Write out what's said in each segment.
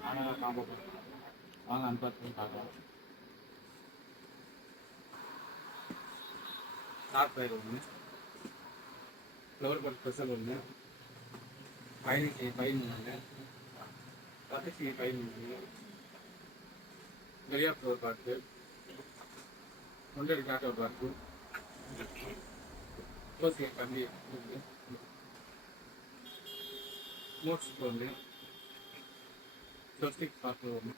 நானும் காம்போ பண்ணுறேன். வாங்க அன்பாக்ஸ் பண்ணி பார்க்கலாம். ஸ்டார் ஃபயர் ஒன்று, ஃப்ளவர் பட் ஸ்பெஷல் ஒன்று, பயணிக்கு பயின் ஒன்று, பட்டசி பயின் ஒன்று, பெரியா ஃப்ளவர் பார்க்கு, ஒன்றரை காட்டோ பார்க்கு, கோசிய கம்பி ஒன்று, ஸ்மோக்ஸ் ஒன்று, ஸ்வஸ்டிக் பார்க்கு ஒன்று,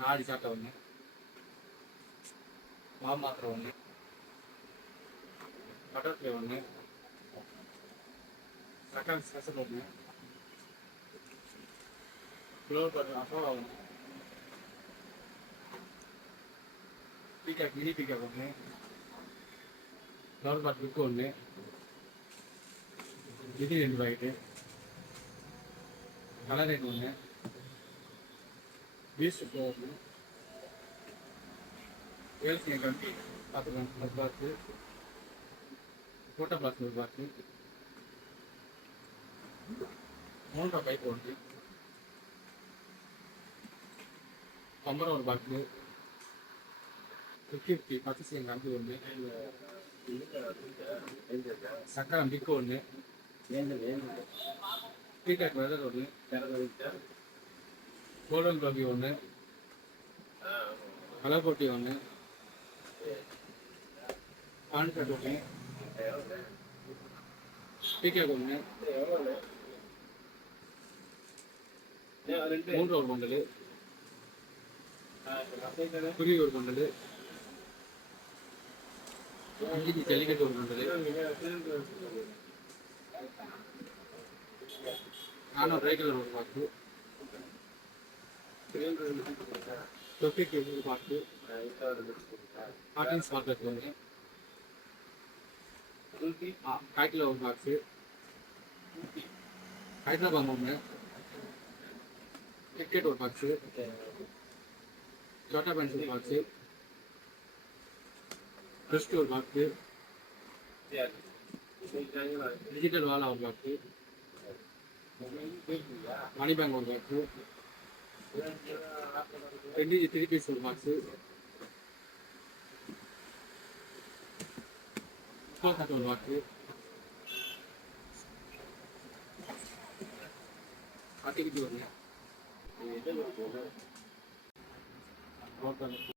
நாலு சாட்டை ஒன்று, மாத்திரை ஒன்று, பட்டர்ஃப்ளை ஒன்று, சக்கரை ஸ்பெஷல் ஒன்று, ஃப்ளவர் பட் அசோவா ஒன்று, பீக்காக் மினி பீக்காக் ஒன்று, ஃப்ளவர் பட் புக்கு ஒன்று, இது 2 பாக்கெட்டு, கலர் ரைட் ஒன்று, பீஸ்ட் ஃப்ளோ ஒன்று, ஏல்சிய கம்பி 10 பாக்ஸு, ஃபோட்டோ பாக்ஸ் ஒரு பாக்ஸு, 3 பைப் ஒன்று, பம்பரம் ஒரு பாக்ஸு, 50 பச்சை கம்பி ஒன்று, சக்கரை பிக்கு ஒன்று, பீக்காக் வெதர் ஒன்று, கோல்டன் கோபி ஒன்று, கலர் போட்டி ஒன்று, கான்சர்ட் ஒன்று, பீக்காக் ஒன்று, 3 ஒரு பண்டல், குருவி ஒரு பண்டல், 5 ஜல்லிக்கட்டு ஒரு பண்டல், 400 ரைக்கல் ஒரு பாக்ஸு, 50 ஒரு பாக்ஸு, காட்டன் ஸ்பார்க்கர் ஒன்று, காய்க்கில் ஒரு பாக்ஸு, ஹைதராபாத் ஒன்று, கிரிக்கெட் ஒரு பாக்ஸு, சோட்டா பேன்ஸ் ஒரு பாக்ஸு, ட்ரெஸ்ட் ஒரு பாக்ஸு, டிஜிட்டல் வாலா ஒரு பாக்ஸு, மணி பேங்க் ஒரு பாக்ஸு, 3 பீஸ் ஒரு பாக்ஸு, ஒரு பாக்ஸு, ஆக்டிவிட்டி ஒன்று.